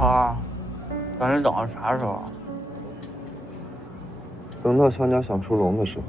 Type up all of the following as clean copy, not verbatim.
涛，咱这等到啥时候？等到小鸟想出笼的时候。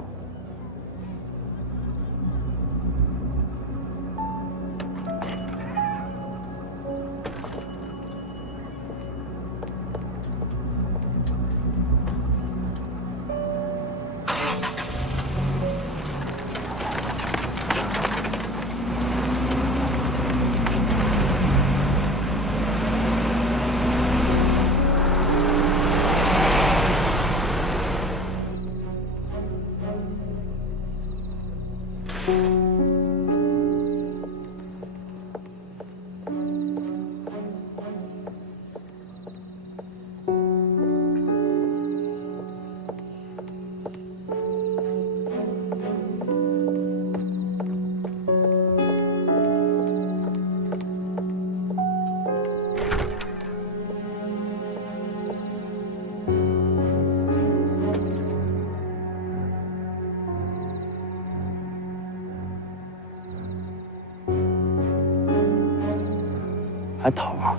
哎，头儿，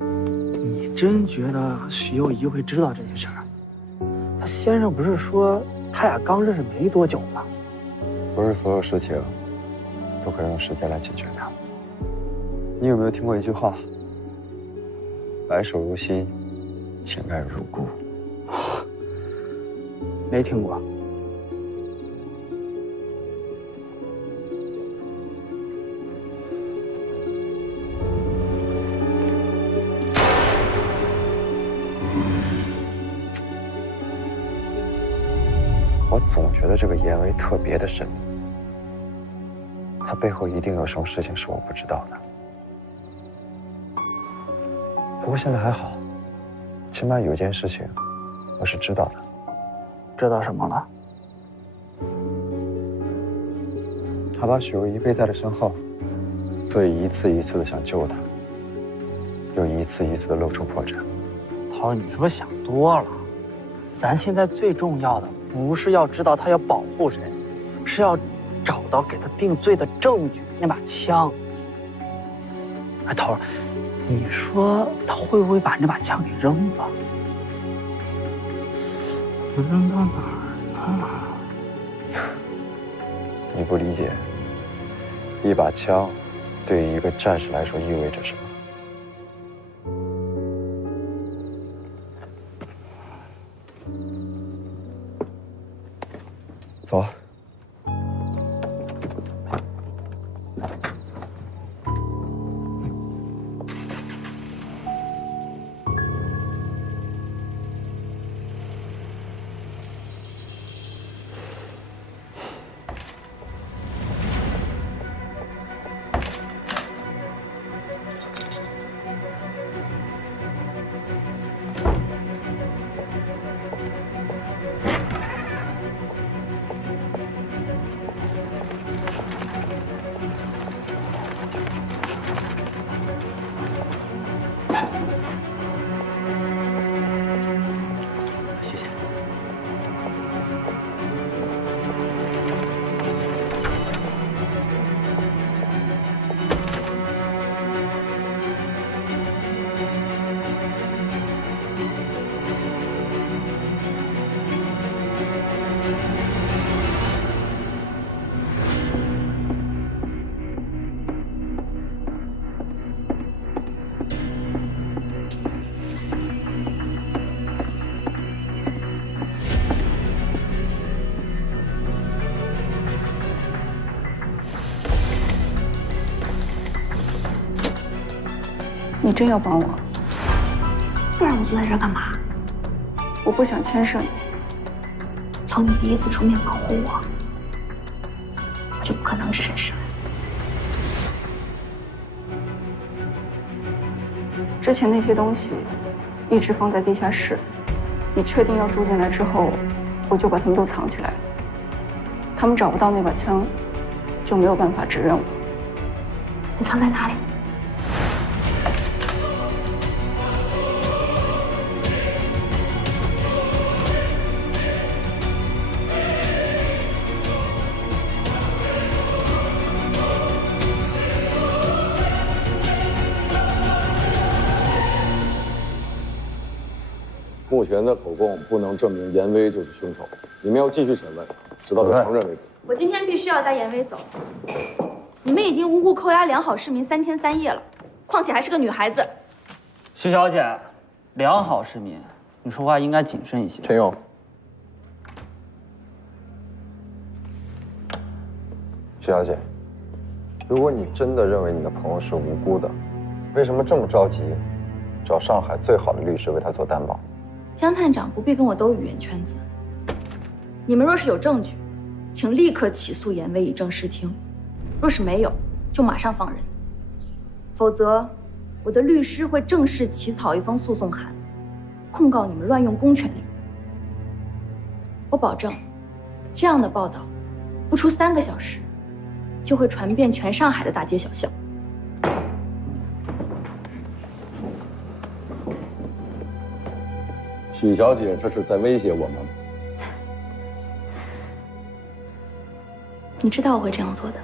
你真觉得许攸宜会知道这件事儿？他先生不是说他俩刚认识没多久吗？不是所有事情都可以用时间来解决的。你有没有听过一句话？白首如新，情爱如故。没听过。我总觉得这个严威特别的神秘，他背后一定有什么事情是我不知道的。不过现在还好，起码有件事情我是知道的。知道什么了？他把许攸宜背在了身后，所以一次一次的想救他，又一次一次的露出破绽。涛儿，你是不是想多了？咱现在最重要的不是要知道他要保护谁，是要找到给他定罪的证据，那把枪。哎，涛儿，你说他会不会把那把枪给扔了？扔到哪儿呢？你不理解，一把枪对于一个战士来说意味着什么？走啊。谢谢。你真要帮我？不然我坐在这儿干嘛？我不想牵涉你。从你第一次出面保护我，就不可能置身事外。之前那些东西一直放在地下室，你确定要住进来之后，我就把他们都藏起来了。他们找不到那把枪，就没有办法指认我。你藏在哪里？目前的口供不能证明严威就是凶手，你们要继续审问，直到他承认为止。我今天必须要带严威走。你们已经无故扣押良好市民3天3夜了，况且还是个女孩子。徐小姐，良好市民，你说话应该谨慎一些。陈勇，徐小姐，如果你真的认为你的朋友是无辜的，为什么这么着急，找上海最好的律师为他做担保？江探长不必跟我兜语言圈子。你们若是有证据，请立刻起诉严威以正视听；若是没有，就马上放人。否则，我的律师会正式起草一封诉讼函，控告你们乱用公权力。我保证，这样的报道，不出3个小时，就会传遍全上海的大街小巷。许小姐这是在威胁我们。你知道我会这样做的。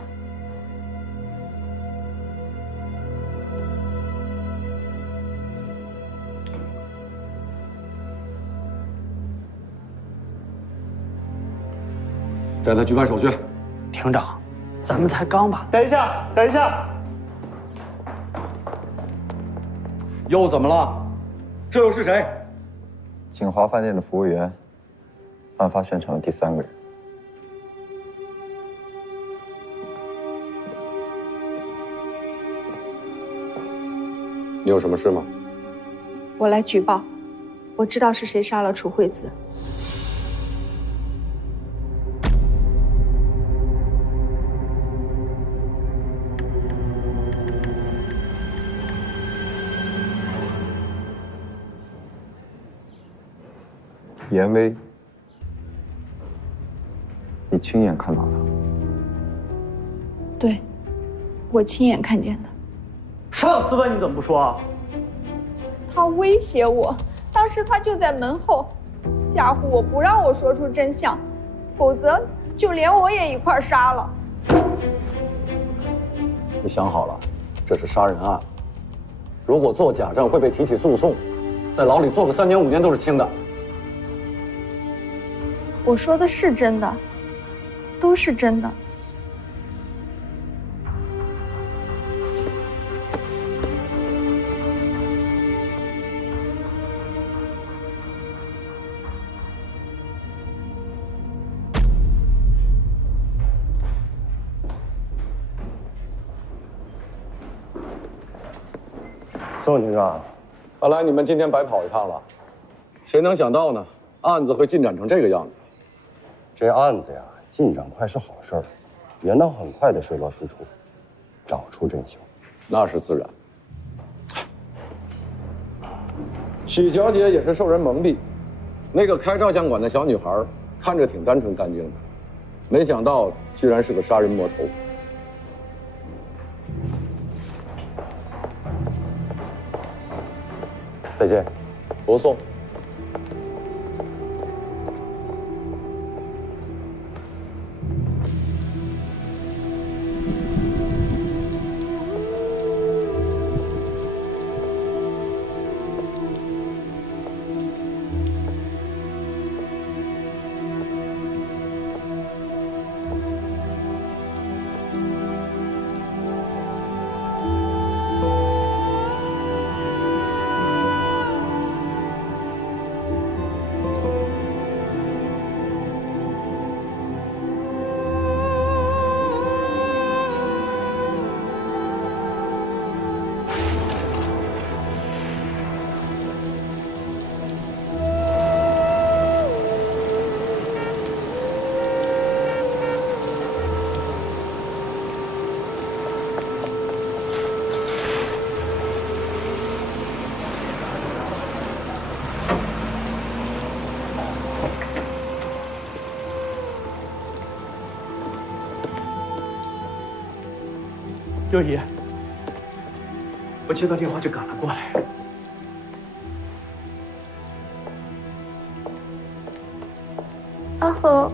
带他去办手续。庭长，咱们才刚把……等一下，等一下，又怎么了？这又是谁？锦华饭店的服务员，案发现场的第3个人。你有什么事吗？我来举报，我知道是谁杀了楚惠子。严威，你亲眼看到的？对，我亲眼看见的。上次问你怎么不说？他威胁我，当时他就在门后，吓唬我不让我说出真相，否则就连我也一块杀了。你想好了，这是杀人案，如果做假证会被提起诉讼，在牢里坐个3年5年都是轻的。我说的是真的，都是真的。宋庭长，看来你们今天白跑一趟了。谁能想到呢？案子会进展成这个样子。这案子呀，进展快是好事儿，也能很快的水落石出，找出真凶。那是自然。许小姐也是受人蒙蔽，那个开照相馆的小女孩看着挺单纯干净的，没想到居然是个杀人魔头。再见。不送。六姨，我接到电话就赶了过来。阿和，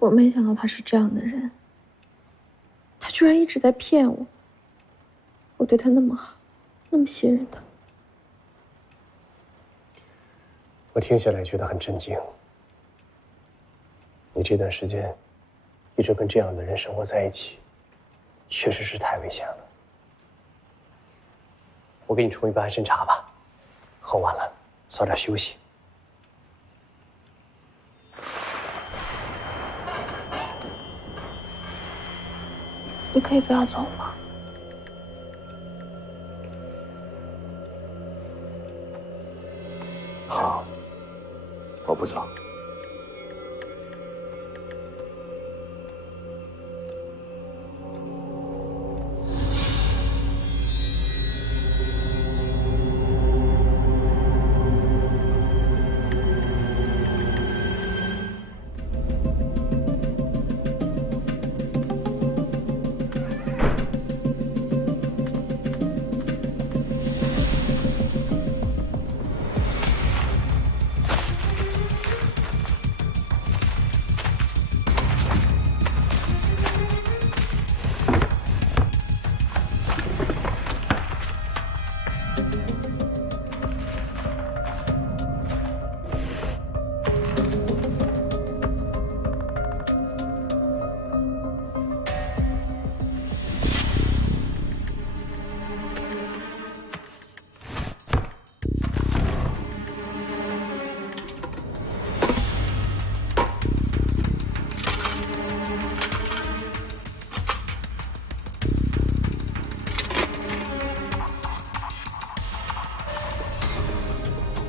我没想到他是这样的人，他居然一直在骗我。我对他那么好，那么信任他。我听下来觉得很震惊。你这段时间一直跟这样的人生活在一起，确实是太危险了。我给你冲一杯安神茶吧，喝完了早点休息。你可以不要走吗？好，我不走。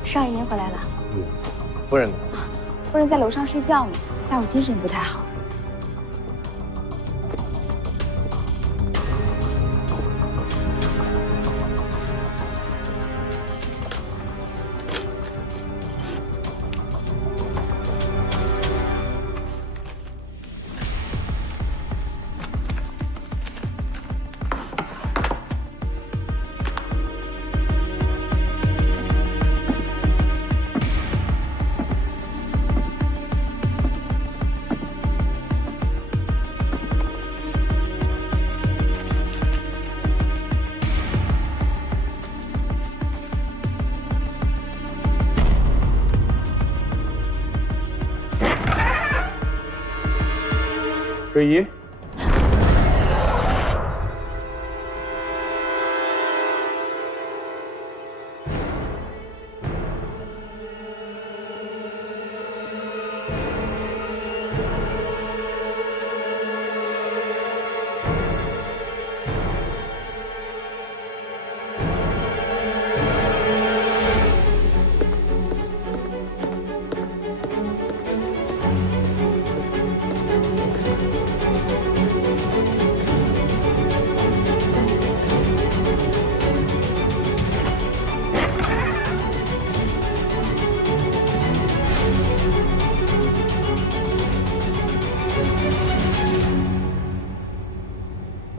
少爷您回来了。夫人呢？夫人在楼上睡觉呢，下午精神不太好。瑞怡，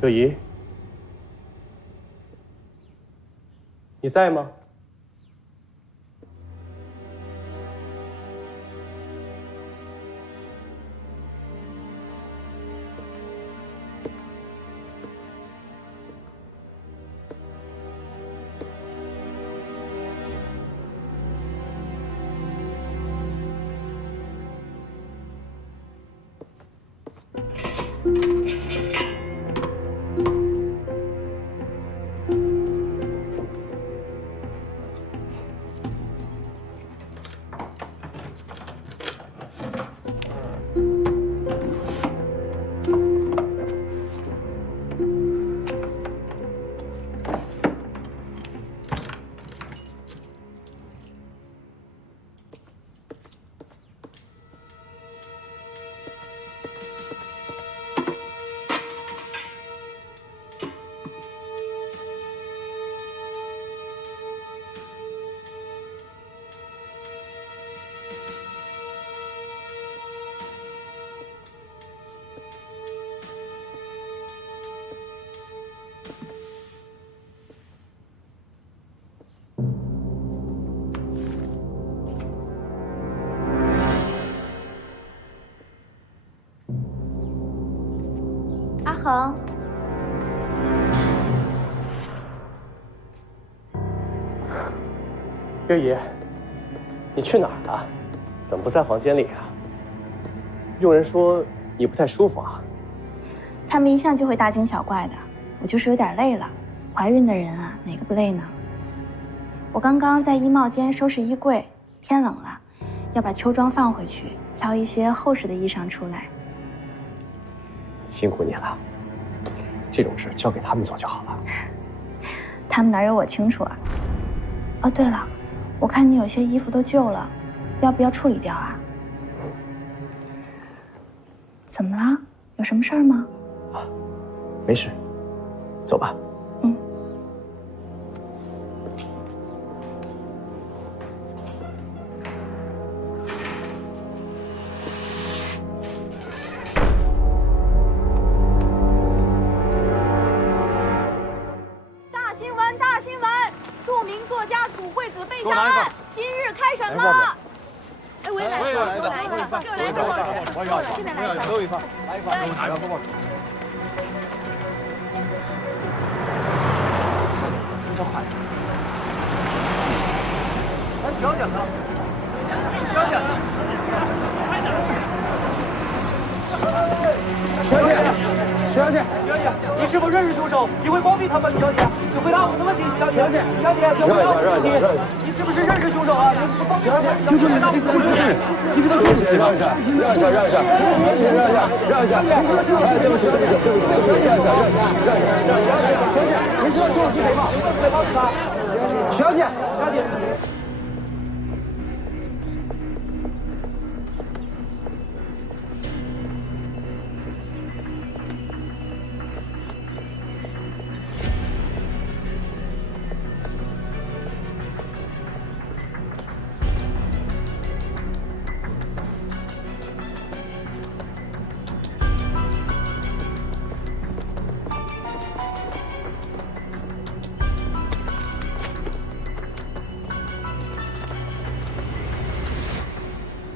瑞怡，你在吗？恒。月姨，你去哪儿了？怎么不在房间里啊？佣人说你不太舒服啊。他们一向就会大惊小怪的，我就是有点累了。怀孕的人啊，哪个不累呢？我刚刚在衣帽间收拾衣柜，天冷了，要把秋装放回去，挑一些厚实的衣裳出来。辛苦你了，这种事交给他们做就好了。他们哪有我清楚啊？哦，对了，我看你有些衣服都旧了，要不要处理掉啊？怎么了？有什么事儿吗？啊，没事，走吧。嗯。大新闻！大新闻！著名作家楚惠子被杀案今日开审了。哎，我也来一份，给我来一份，给我来一份报纸，现在来一份，给我一份，来一份，给我拿一份报纸。哎，小姐呢？小姐，小姐，你是否认识凶手？你会包庇他吗，李小姐？请回答我的问题，李小姐。李小姐，请回答我的问题。你是不是认识凶手啊？你是包庇他吗？就说你的意思是，你给他说起来。让一下，让一下，让一下，让一下，哎，对不起，对不起，对不起，让一下，让一下，小姐，你知道凶手是谁吗？小姐，小姐。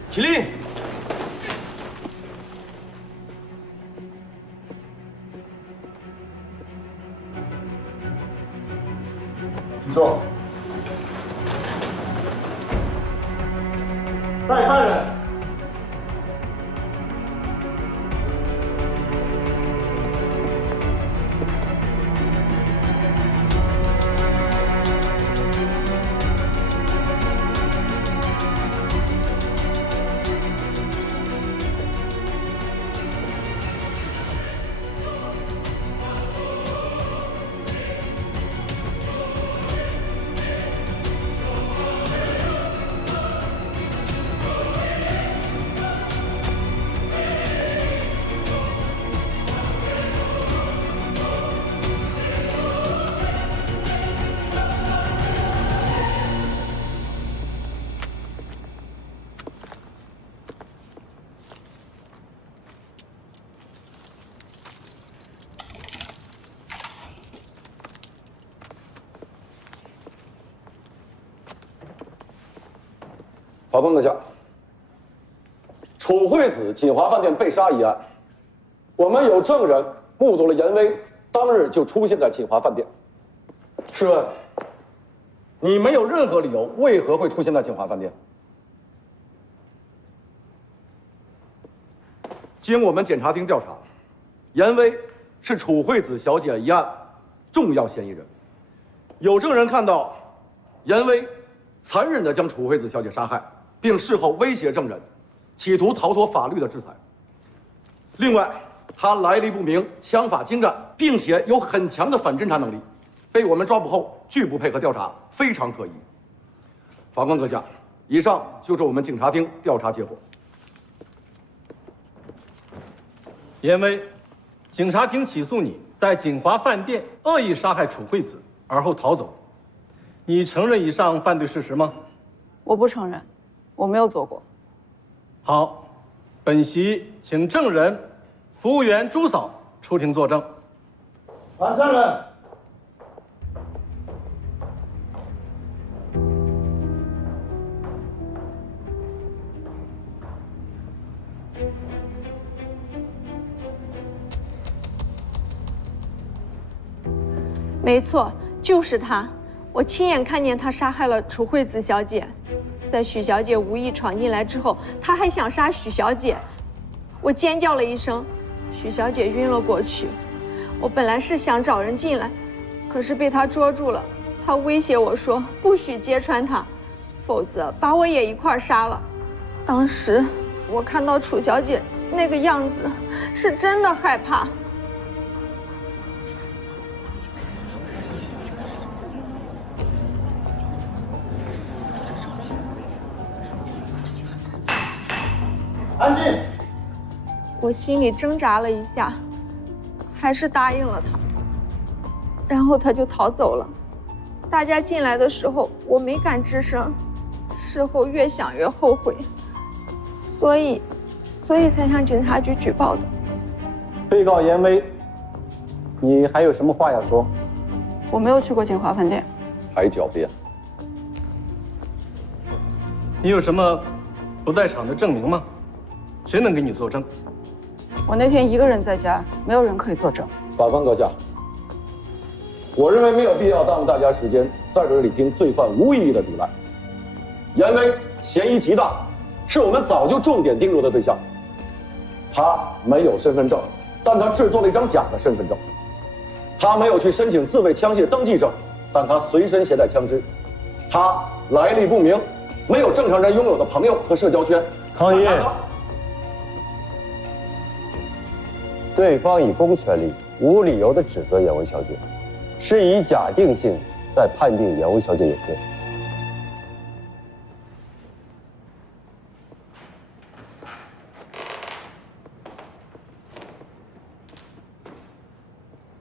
起立！请坐。带犯人。法官阁下，楚惠子锦华饭店被杀一案，我们有证人目睹了严威当日就出现在锦华饭店。试问，你没有任何理由，为何会出现在锦华饭店？经我们检察厅调查，严威是楚惠子小姐一案重要嫌疑人。有证人看到严威残忍地将楚惠子小姐杀害，并事后威胁证人，企图逃脱法律的制裁。另外，他来历不明，枪法精湛，并且有很强的反侦查能力，被我们抓捕后拒不配合调查，非常可疑。法官阁下，以上就是我们警察厅调查结果。严威，警察厅起诉你在锦华饭店恶意杀害楚惠子，而后逃走。你承认以上犯罪事实吗？我不承认，我没有做过。好，本席请证人、服务员朱嫂出庭作证。还证人。没错，就是他。我亲眼看见他杀害了楚惠子小姐，在许小姐无意闯进来之后，他还想杀许小姐。我尖叫了一声，许小姐晕了过去。我本来是想找人进来，可是被他捉住了。他威胁我说不许揭穿他，否则把我也一块杀了。当时我看到楚小姐那个样子，是真的害怕。安静！我心里挣扎了一下，还是答应了他。然后他就逃走了。大家进来的时候，我没敢吱声，事后越想越后悔，所以才向警察局举报的。被告严威，你还有什么话要说？我没有去过锦华饭店。还狡辩？你有什么不在场的证明吗？谁能给你作证？我那天一个人在家，没有人可以作证。法官阁下，我认为没有必要耽误大家时间，在这里听罪犯无意义的抵赖。严威嫌疑极大，是我们早就重点盯住的对象。他没有身份证，但他制作了一张假的身份证。他没有去申请自卫枪械登记证，但他随身携带枪支。他来历不明，没有正常人拥有的朋友和社交圈。抗议！对方以公权力无理由地指责严薇小姐，是以假定性在判定严薇小姐有罪。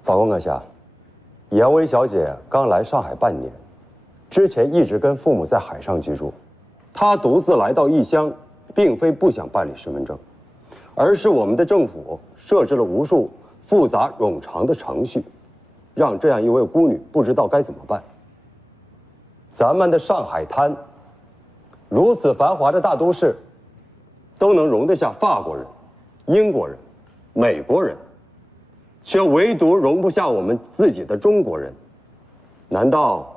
法官阁下，严薇小姐刚来上海半年，之前一直跟父母在海上居住。她独自来到异乡，并非不想办理身份证，而是我们的政府设置了无数复杂冗长的程序，让这样一位孤女不知道该怎么办。咱们的上海滩，如此繁华的大都市，都能容得下法国人、英国人、美国人，却唯独容不下我们自己的中国人。难道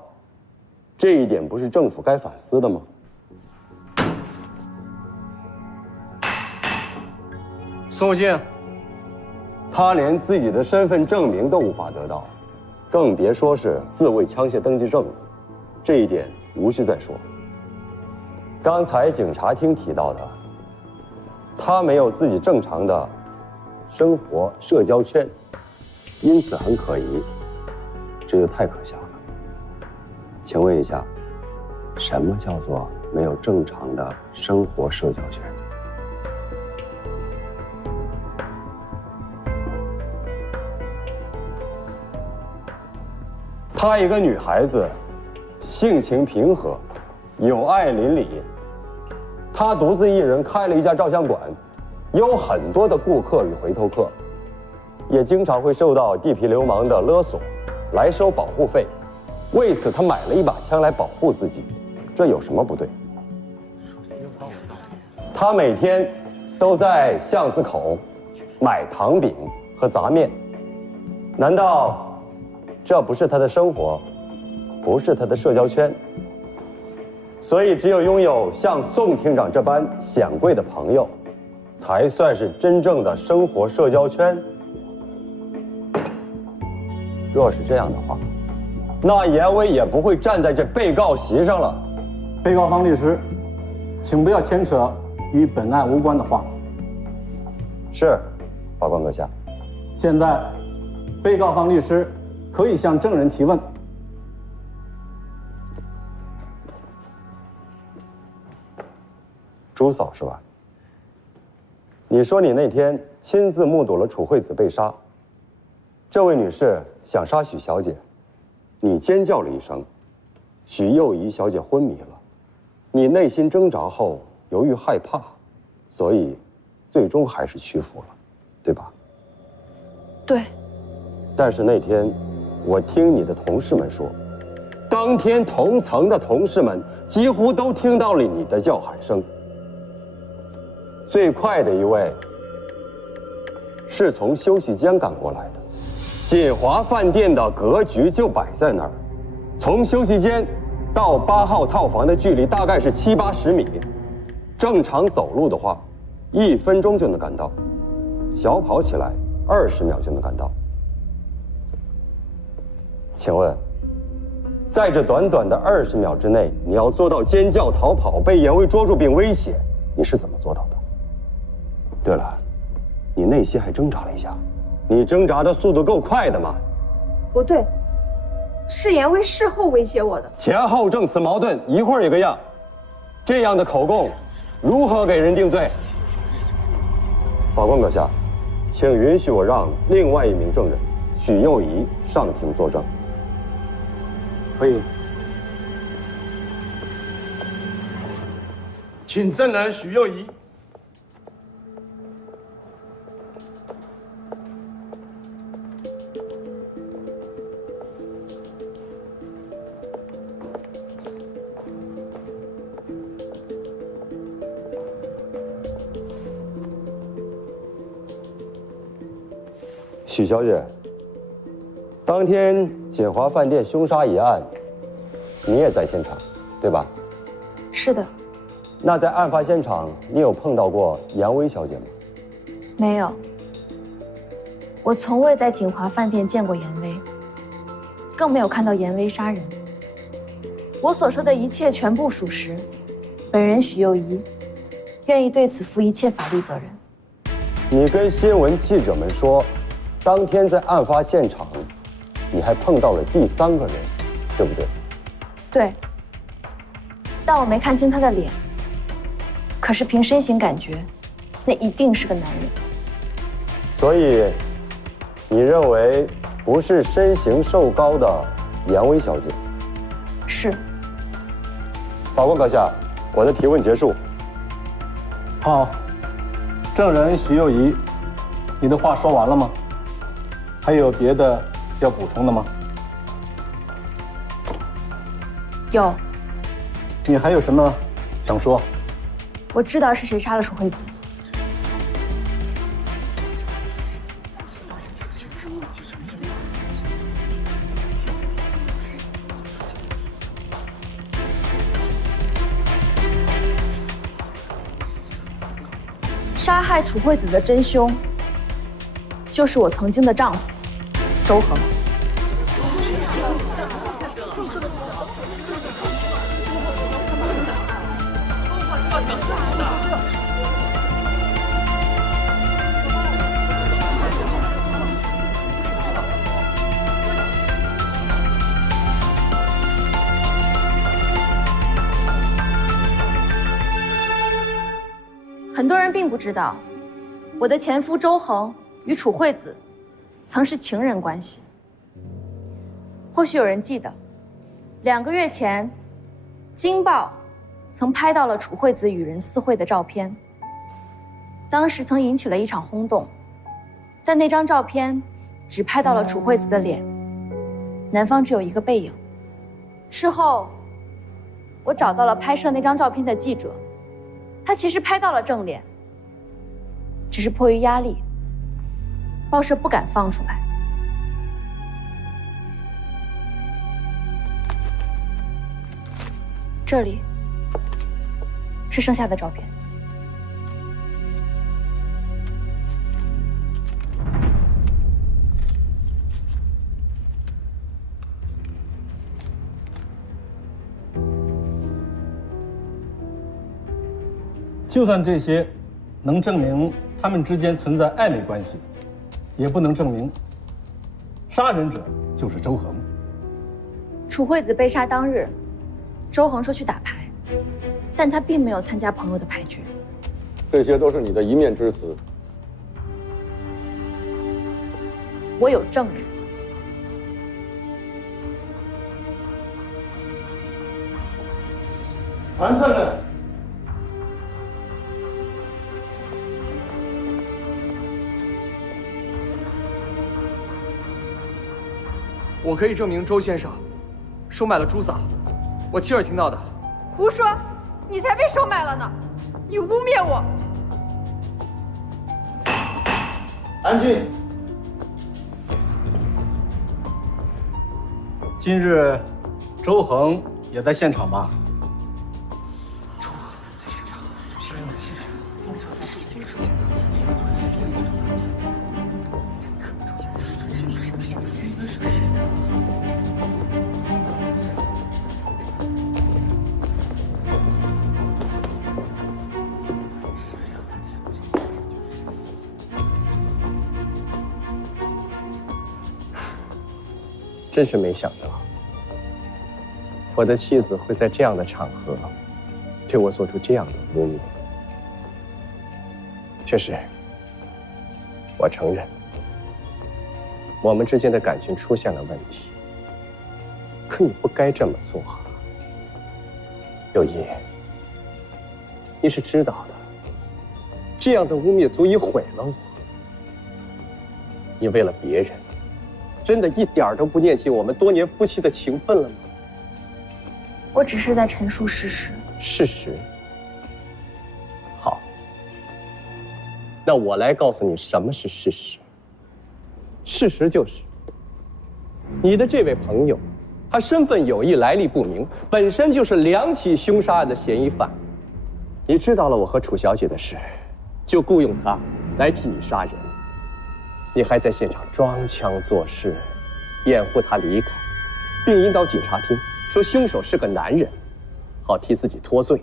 这一点不是政府该反思的吗？宋静，他连自己的身份证明都无法得到，更别说是自卫枪械登记证了。这一点无需再说。刚才警察厅提到的，他没有自己正常的生活社交圈，因此很可疑，这就太可笑了。请问一下，什么叫做没有正常的生活社交圈？她一个女孩子，性情平和，友爱邻里。她独自一人开了一家照相馆，有很多的顾客与回头客，也经常会受到地痞流氓的勒索，来收保护费。为此，她买了一把枪来保护自己，这有什么不对？她每天都在巷子口买糖饼和杂面，难道这不是他的生活，不是他的社交圈？所以，只有拥有像宋厅长这般显贵的朋友，才算是真正的生活社交圈。若是这样的话，那严薇也不会站在这被告席上了。被告方律师，请不要牵扯与本案无关的话。是，法官阁下。现在，被告方律师可以向证人提问。朱嫂是吧？你说你那天亲自目睹了楚惠子被杀，这位女士想杀许小姐，你尖叫了一声，许幼仪小姐昏迷了，你内心挣扎后由于害怕，所以最终还是屈服了，对吧？对。但是那天我听你的同事们说，当天同层的同事们几乎都听到了你的叫喊声。最快的一位是从休息间赶过来的，锦华饭店的格局就摆在那儿，从休息间到8号套房的距离大概是70、80米，正常走路的话，1分钟就能赶到，小跑起来20秒就能赶到。请问，在这短短的20秒之内，你要做到尖叫逃跑、被严威捉住并威胁，你是怎么做到的？对了，你内心还挣扎了一下，你挣扎的速度够快的吗？不对，是严威事后威胁我的。前后证词矛盾，一会儿一个样，这样的口供如何给人定罪？法官阁下，请允许我让另外一名证人许佑仪上庭作证。可以，请证人许佑仪。许小姐，当天锦华饭店凶杀一案，你也在现场，对吧？是的。那在案发现场，你有碰到过严薇小姐吗？没有。我从未在锦华饭店见过严薇，更没有看到严薇杀人。我所说的一切全部属实，本人许佑仪愿意对此负一切法律责任。你跟新闻记者们说，当天在案发现场，你还碰到了第3个人，对不对？对，但我没看清他的脸。可是凭身形感觉，那一定是个男人。所以，你认为不是身形瘦高的严薇小姐？是。法官阁下，我的提问结束。好，证人许佑仪，你的话说完了吗？还有别的要补充的吗？有。你还有什么想说？我知道是谁杀了楚惠子。杀害楚惠子的真凶，就是我曾经的丈夫周恒。很多人并不知道，我的前夫周恒与楚惠子曾是情人关系。或许有人记得，2个月前，《京报》曾拍到了楚惠子与人私会的照片，当时曾引起了一场轰动。但那张照片只拍到了楚惠子的脸，男方只有一个背影。事后，我找到了拍摄那张照片的记者。他其实拍到了正脸，只是迫于压力，报社不敢放出来。这里是剩下的照片。就算这些能证明他们之间存在暧昧关系，也不能证明杀人者就是周恒。楚惠子被杀当日，周恒说去打牌，但他并没有参加朋友的牌局。这些都是你的一面之词。我有证人。韩证人。我可以证明周先生收买了朱嫂，我亲耳听到的。胡说！你才被收买了呢！你污蔑我！安静。今日周恒也在现场吧？真是没想到，我的妻子会在这样的场合对我做出这样的污蔑。确实，我承认我们之间的感情出现了问题。可你不该这么做啊，有意，你是知道的，这样的污蔑足以毁了我。你为了别人，真的一点儿都不念及我们多年夫妻的情分了吗？我只是在陈述事实。事实。好，那我来告诉你什么是事实。事实就是，你的这位朋友，他身份有异，来历不明，本身就是2起凶杀案的嫌疑犯。你知道了我和楚小姐的事，就雇佣他来替你杀人。你还在现场装腔作势，掩护他离开，并引导警察厅说凶手是个男人，好替自己脱罪。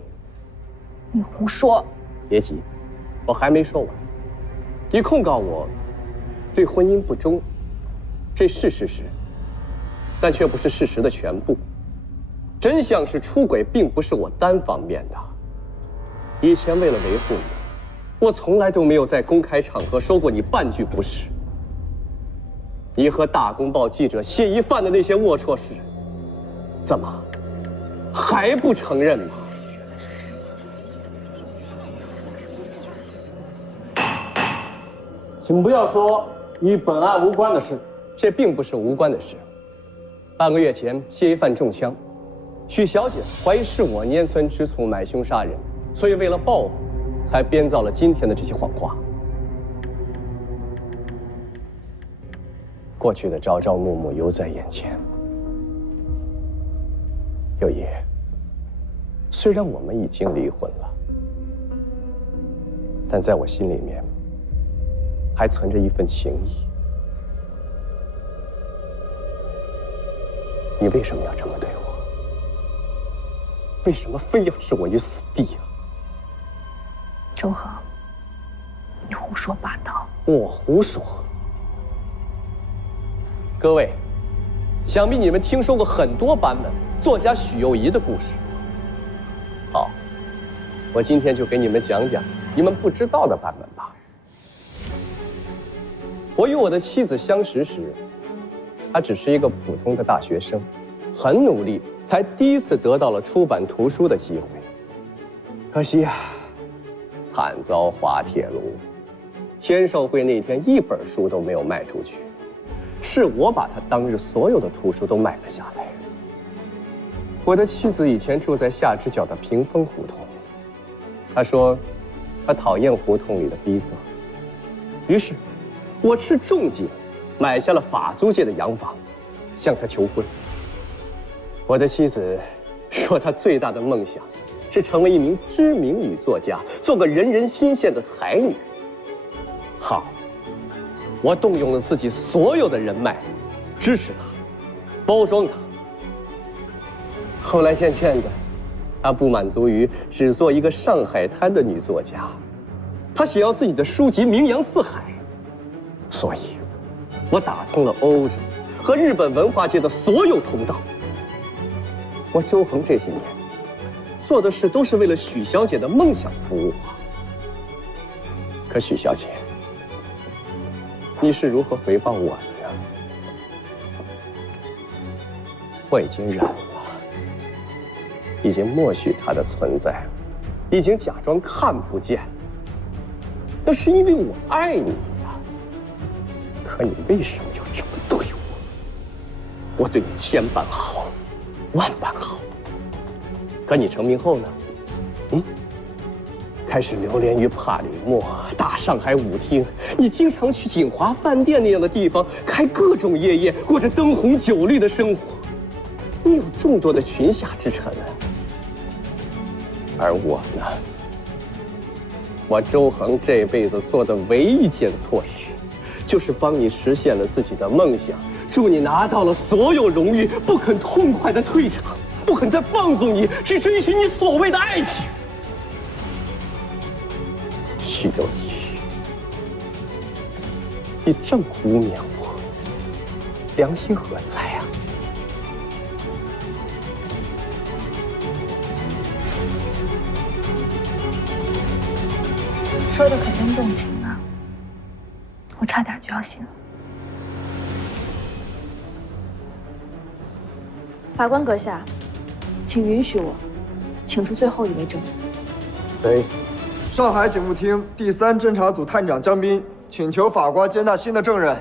你胡说！别急，我还没说完。你控告我对婚姻不忠，这是事实，但却不是事实的全部。真相是出轨并不是我单方面的。以前为了维护你，我从来都没有在公开场合说过你半句不是。你和大公报记者谢一犯的那些龌龊事，怎么还不承认吗？请不要说与本案无关的事。这并不是无关的事。半个月前，谢一犯中枪，许小姐怀疑是我拈酸吃醋买凶杀人，所以为了报复，才编造了今天的这些谎话。过去的朝朝暮暮犹在眼前。有爷，虽然我们已经离婚了，但在我心里面还存着一份情谊。你为什么要这么对我？为什么非要置我于死地啊？周恒，你胡说八道！我胡说？各位，想必你们听说过很多版本作家许攸宜的故事。好，我今天就给你们讲讲你们不知道的版本吧。我与我的妻子相识时，她只是一个普通的大学生，很努力，才第一次得到了出版图书的机会。可惜啊，惨遭滑铁卢，签售会那天一本书都没有卖出去。是我把他当日所有的图书都买了下来。我的妻子以前住在下直角的屏风胡同，她说她讨厌胡同里的逼仄，于是我斥重金买下了法租界的洋房，向她求婚。我的妻子说她最大的梦想是成为一名知名女作家，做个人人心羡的才女。好，我动用了自己所有的人脉，支持她，包装她。后来渐渐的，她不满足于只做一个上海滩的女作家，她想要自己的书籍名扬四海。所以，我打通了欧洲和日本文化界的所有通道。我周恒这些年做的事都是为了许小姐的梦想服务啊。可许小姐，你是如何回报我的呢？我已经忍了，已经默许它的存在，已经假装看不见。那是因为我爱你呀。可你为什么要这么对我？我对你千般好，万般好。可你成名后呢？开始流连于帕里莫、大上海舞厅，你经常去锦华饭店那样的地方，开各种夜宴，过着灯红酒绿的生活。你有众多的群侠之臣，而我呢？我周恒这辈子做的唯一件错事，就是帮你实现了自己的梦想，祝你拿到了所有荣誉，不肯痛快的退场，不肯再放纵你，去追寻你所谓的爱情。许攸宜，你这么污蔑我，良心何在啊？说的可真动情啊！我差点就要信了。法官阁下，请允许我请出最后一位证人。谁？上海警务厅第3侦查组探长江斌请求法官接纳新的证人。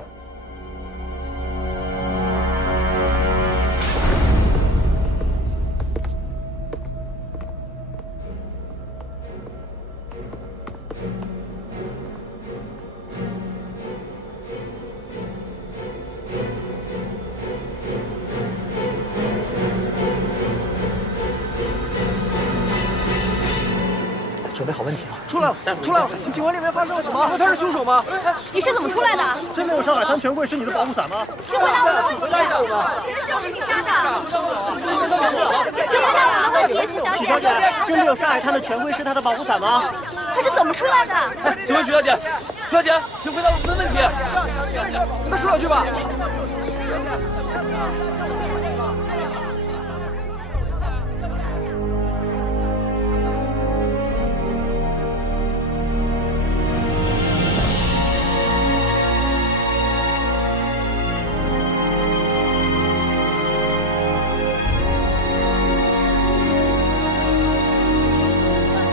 准备好问题了，出来了，出来了！警官里面发生了什么？他是凶手吗？你是怎么出来的？真没有上海滩权贵是你的保护伞吗？请回答我的问题！是不是你杀的？请回答我的问题，许小姐。许小姐，真没有上海滩的权贵是她的保护伞吗？他是怎么出来的？请问许小姐，许小姐，请回答我们的问题。快说两句吧。